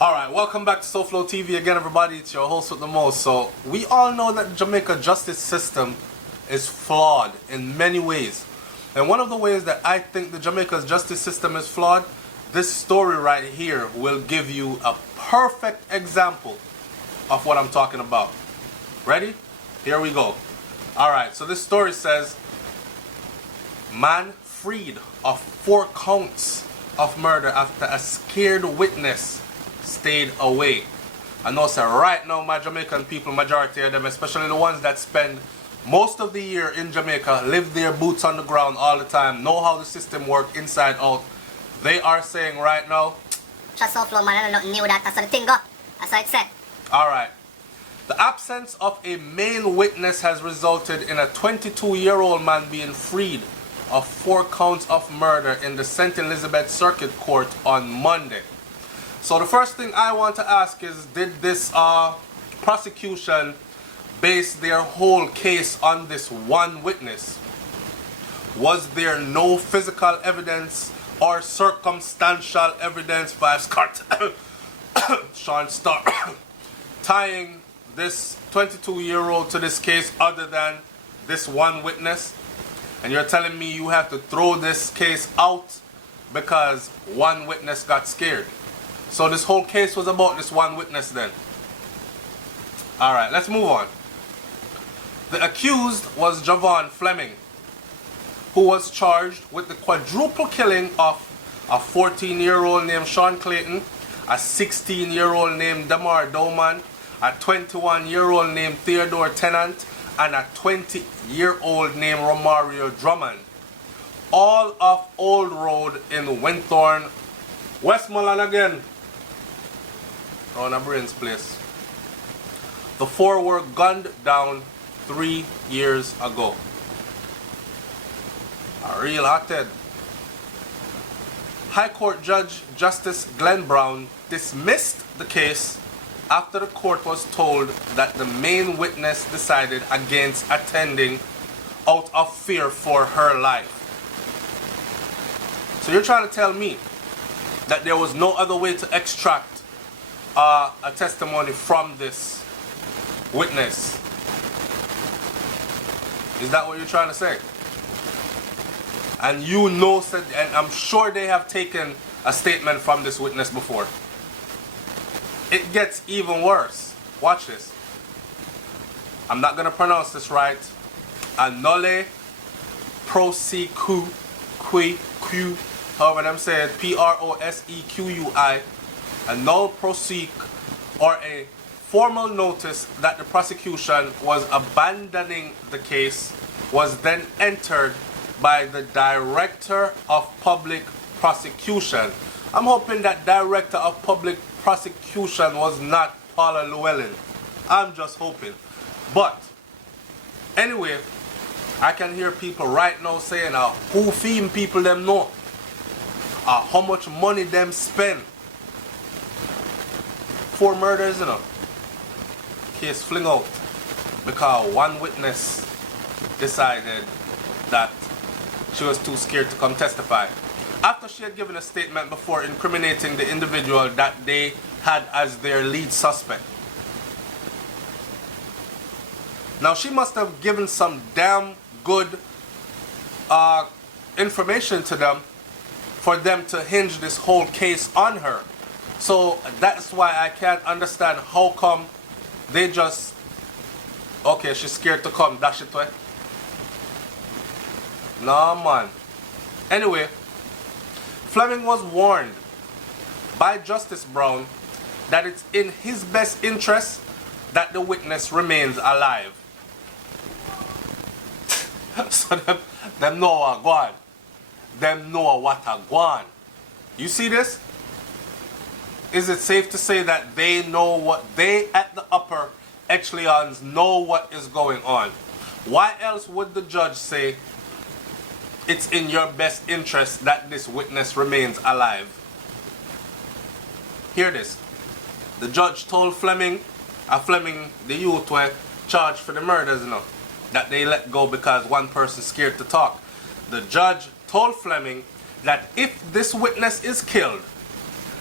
Alright, welcome back to SouFLoTV again, everybody. It's your host with the most. So, we all know that the Jamaica justice system is flawed in many ways. And one of the ways that I think the Jamaica's justice system is flawed, this story right here will give you a perfect example of what I'm talking about. Ready? Here we go. Alright, so this story says, man freed of 4 counts of murder after a scared witness stayed away. I know, sir, right now my Jamaican people, majority of them, especially the ones that spend most of the year in Jamaica, live their boots on the ground all the time, know how the system works inside out, they are saying right now, just SouFlo, man, I don't know that, that's how the thing go, that's how it's set. Alright. The absence of a male witness has resulted in a 22-year-old man being freed of 4 counts of murder in the St. Elizabeth Circuit Court on Monday. So the first thing I want to ask is, did this prosecution base their whole case on this one witness? Was there no physical evidence or circumstantial evidence by Sean Starr tying this 22-year-old to this case other than this one witness? And you're telling me you have to throw this case out because one witness got scared? So this whole case was about this one witness then. Alright, let's move on. The accused was Javon Fleming, who was charged with the quadruple killing of a 14-year-old named Sean Clayton, a 16-year-old named Damar Doman, a 21-year-old named Theodore Tennant, and a 20-year-old named Romario Drummond, all off Old Road in Winthorne, Westmoreland again, on a Brains place. The 4 were gunned down 3 years ago. A real hothead. High Court Judge Justice Glenn Brown dismissed the case after the court was told that the main witness decided against attending out of fear for her life. So you're trying to tell me that there was no other way to extract a testimony from this witness? Is that what you're trying to say? And you know, and I'm sure they have taken a statement from this witness before. It gets even worse. Watch this. I'm not going to pronounce this right. Anole prosequi, however them say it, Prosequi, a null proseq, or a formal notice that the prosecution was abandoning the case, was then entered by the Director of Public Prosecution. I'm hoping that Director of Public Prosecution was not Paula Llewellyn. I'm just hoping. But anyway, I can hear people right now saying who fame people them know, how much money them spend. 4 murders, you know. Case fling out because one witness decided that she was too scared to come testify after she had given a statement before incriminating the individual that they had as their lead suspect. Now she must have given some damn good information to them for them to hinge this whole case on her. So that's why I can't understand how come they just, okay, she's scared to come, dash it away. Nah, man. Anyway, Fleming was warned by Justice Brown that it's in his best interest that the witness remains alive. So them know what go on. Them know what a go on. You see this? Is it safe to say that they know what, they at the upper echelons know what is going on? Why else would the judge say it's in your best interest that this witness remains alive? Hear this. The judge told Fleming, the youth were charged for the murders, you know, that they let go because one person scared to talk. The judge told Fleming that if this witness is killed,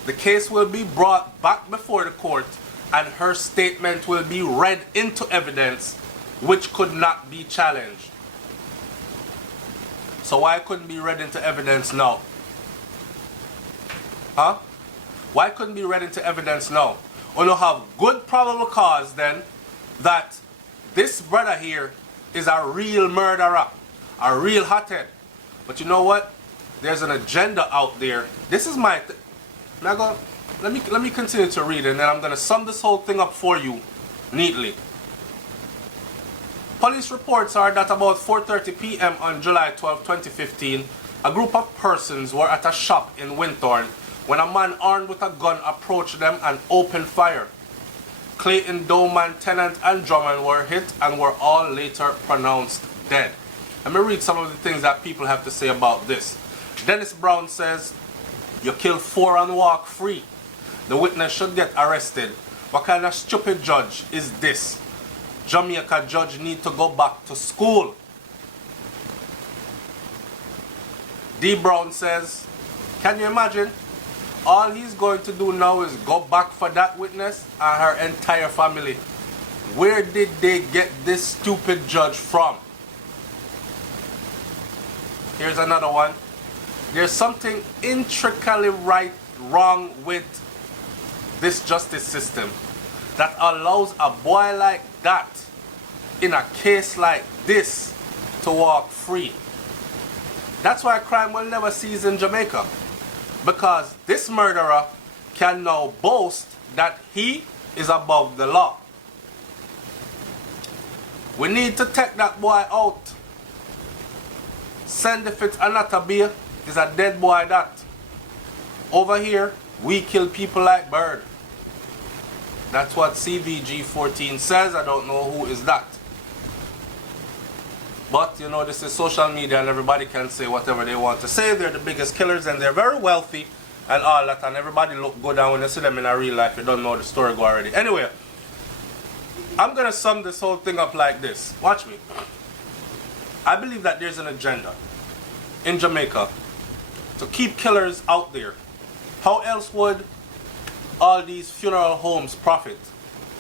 The case will be brought back before the court and her statement will be read into evidence which could not be challenged. So why couldn't be read into evidence now? Huh? Why couldn't be read into evidence now? Or you have good probable cause then that this brother here is a real murderer, a real hothead. But you know what? There's an agenda out there. This is my let me continue to read, and then I'm going to sum this whole thing up for you neatly. Police reports are that about 4:30 p.m. on July 12, 2015, a group of persons were at a shop in Winthorne when a man armed with a gun approached them and opened fire. Clayton, Doman, Tennant, and Drummond were hit and were all later pronounced dead. Let me read some of the things that people have to say about this. Dennis Brown says, "You kill 4 and walk free. The witness should get arrested. What kind of stupid judge is this? Jamaica judge need to go back to school." D. Brown says, "Can you imagine? All he's going to do now is go back for that witness and her entire family. Where did they get this stupid judge from?" Here's another one. "There's something intricately wrong with this justice system that allows a boy like that in a case like this to walk free. That's why crime will never cease in Jamaica, because this murderer can now boast that he is above the law. We need to take that boy out. Send if it's another beer, is a dead boy that. Over here, we kill people like bird." That's what CVG 14 says. I don't know who is that. But, you know, this is social media and everybody can say whatever they want to say. They're the biggest killers and they're very wealthy and all that. And everybody look good, and when you see them in a real life, you don't know the story go already. Anyway, I'm going to sum this whole thing up like this. Watch me. I believe that there's an agenda in Jamaica to keep killers out there. How else would all these funeral homes profit?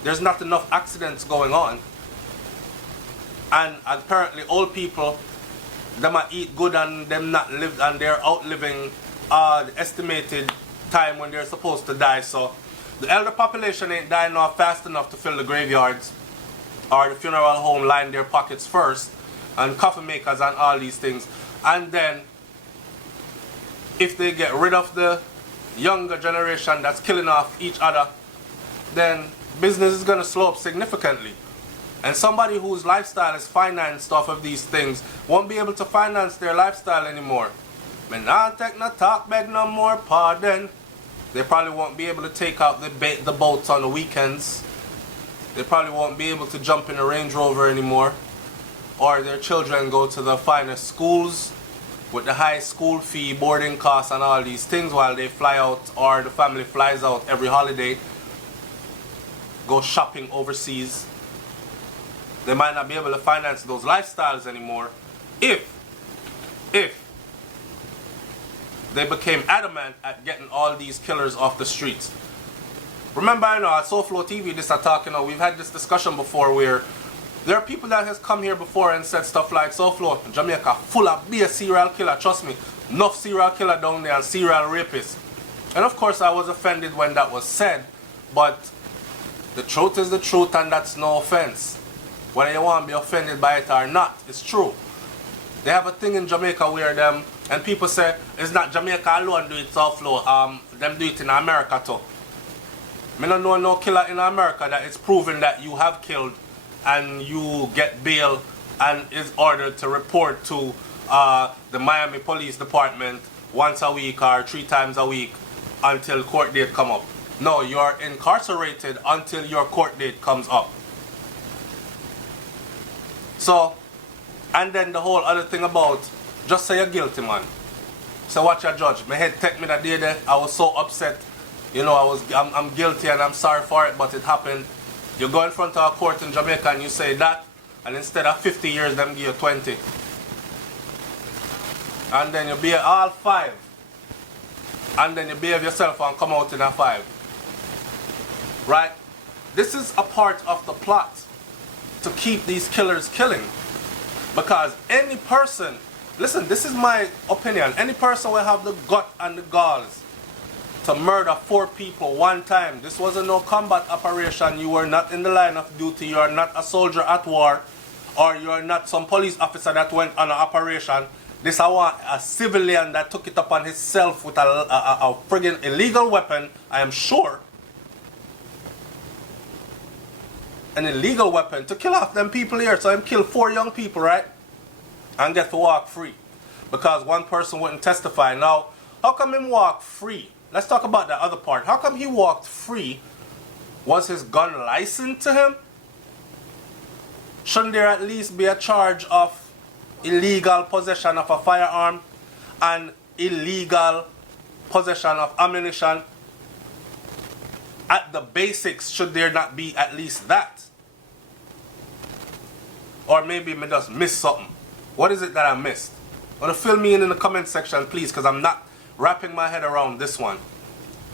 There's not enough accidents going on. And apparently old people, them a eat good and them not live, and they're outliving the estimated time when they're supposed to die. So the elder population ain't dying off fast enough to fill the graveyards or the funeral home line their pockets first, and coffee makers and all these things. And then if they get rid of the younger generation that's killing off each other, then business is going to slow up significantly. And somebody whose lifestyle is financed off of these things won't be able to finance their lifestyle anymore. Me not take no talk, beg no more pardon. They probably won't be able to take out the boats on the weekends. They probably won't be able to jump in a Range Rover anymore. Or their children go to the finest schools with the high school fee, boarding costs and all these things while they fly out, or the family flies out every holiday, go shopping overseas. They might not be able to finance those lifestyles anymore if they became adamant at getting all these killers off the streets. Remember, you know, at SouFLoTV, this I talk, you know, we've had this discussion before where there are people that has come here before and said stuff like, SouFlo, Jamaica full of be a serial killer. Trust me, enough serial killer down there and serial rapists. And of course I was offended when that was said, but the truth is the truth, and that's no offense. Whether you want to be offended by it or not, it's true. They have a thing in Jamaica where them, and people say, it's not Jamaica alone do it, SouFlo, them do it in America too. I don't know no killer in America that it's proven that you have killed and you get bail and is ordered to report to the Miami Police Department once a week or 3 times a week until court date come up. No, you're incarcerated until your court date comes up. So, and then the whole other thing about, just say you're guilty, man. So watch your judge. My head take me that day there. I was so upset. You know, I'm guilty and I'm sorry for it, but it happened. You go in front of a court in Jamaica and you say that, and instead of 50 years, them give you 20. And then you be all 5. and then you behave yourself and come out in a 5. Right? This is a part of the plot to keep these killers killing. Because any person, listen, this is my opinion, any person will have the gut and the galls to murder 4 people one time. This wasn't no combat operation. You were not in the line of duty. You are not a soldier at war, or you are not some police officer that went on an operation. This I want a civilian that took it upon himself with a friggin' illegal weapon, I am sure. An illegal weapon to kill off them people here. So him kill 4 young people, right? And get to walk free. Because one person wouldn't testify. Now, how come him walk free? Let's talk about the other part. How come he walked free? Was his gun licensed to him? Shouldn't there at least be a charge of illegal possession of a firearm and illegal possession of ammunition? At the basics, should there not be at least that? Or maybe I just missed something. What is it that I missed? Want to fill me in the comment section, please, because I'm not wrapping my head around this one.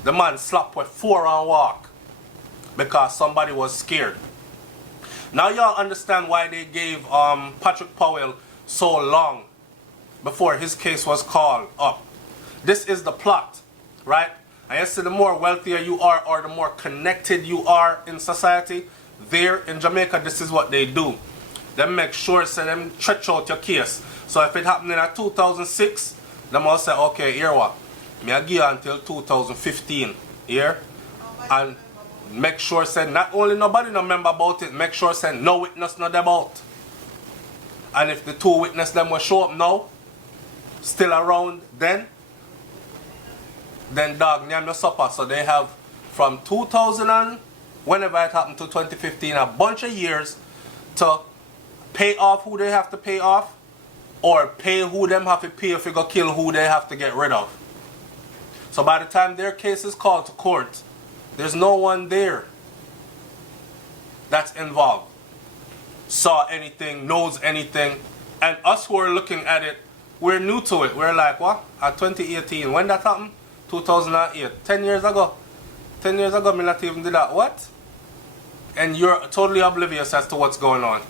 The man slapped with 4 on walk because somebody was scared. Now y'all understand why they gave Patrick Powell so long before his case was called up. This is the plot, right? And you see, the more wealthier you are or the more connected you are in society, there in Jamaica, this is what they do. They make sure so them stretch out your case. So if it happened in 2006, they must say, okay, here what? Me I give you until 2015, here, and make sure say not only nobody no remember about it, make sure say no witness not about. And if the 2 witness them will show up now, still around then dog name your supper. So they have from 2000 and whenever it happened to 2015, a bunch of years to pay off who they have to pay off, or pay who them have to pay if you go kill who they have to get rid of. So by the time their case is called to court, there's no one there that's involved, saw anything, knows anything. And us who are looking at it, we're new to it. We're like, what? At 2018, when that happened? 2008, 10 years ago. 10 years ago, me not even did that. What? And you're totally oblivious as to what's going on.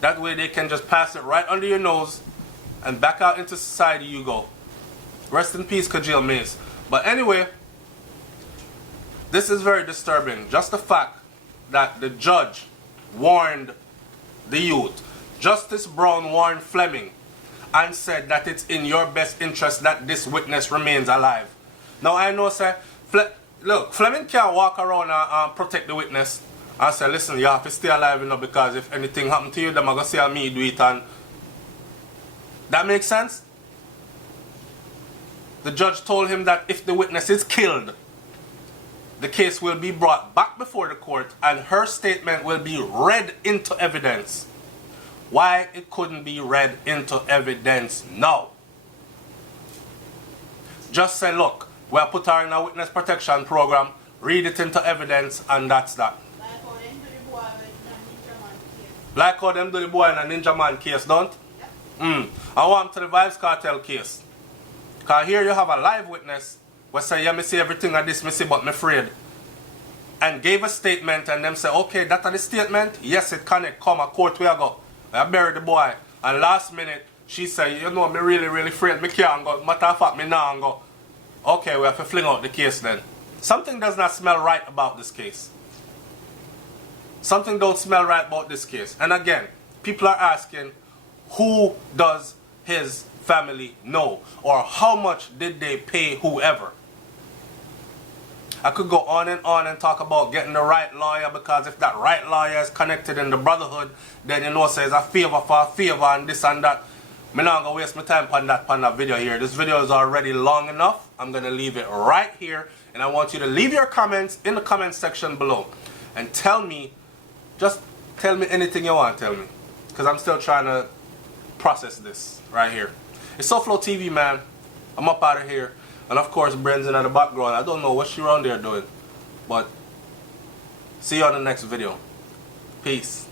That way they can just pass it right under your nose and back out into society you go. Rest in peace, Kajil Mace. But anyway, this is very disturbing. Just the fact that the judge warned the youth. Justice Brown warned Fleming and said that it's in your best interest that this witness remains alive. Now I know, sir, look, Fleming can't walk around and protect the witness and say, listen, you have to stay alive, you know, because if anything happened to you, them are going to see me do it. And that makes sense? The judge told him that if the witness is killed, the case will be brought back before the court and her statement will be read into evidence. Why it couldn't be read into evidence now? Just say, look, we'll put her in a witness protection program, read it into evidence, and that's that. Like how them do the boy in a Ninja Man case, don't? Yep. I want to the Vibes Cartel case. Because here you have a live witness who say, yeah, me see everything of this, me see, but me afraid. And gave a statement and them say, okay, that is the statement? Yes, it connect, come a court where I go. I buried the boy. And last minute, she said, you know, me really, really afraid, me can't go. Matter of fact, me now go. Okay, we have to fling out the case then. Something does not smell right about this case. Something don't smell right about this case. And again, people are asking, who does his family know? Or how much did they pay whoever? I could go on and talk about getting the right lawyer, because if that right lawyer is connected in the brotherhood, then you know says a favor for a favor and this and that. I'm not going to waste my time on that video here. This video is already long enough. I'm going to leave it right here. And I want you to leave your comments in the comment section below. And tell me, just tell me anything you want to tell me. Because I'm still trying to process this right here. It's SouFLoTV, man. I'm up out of here. And of course, Brains in the background. I don't know what she around there doing. But see you on the next video. Peace.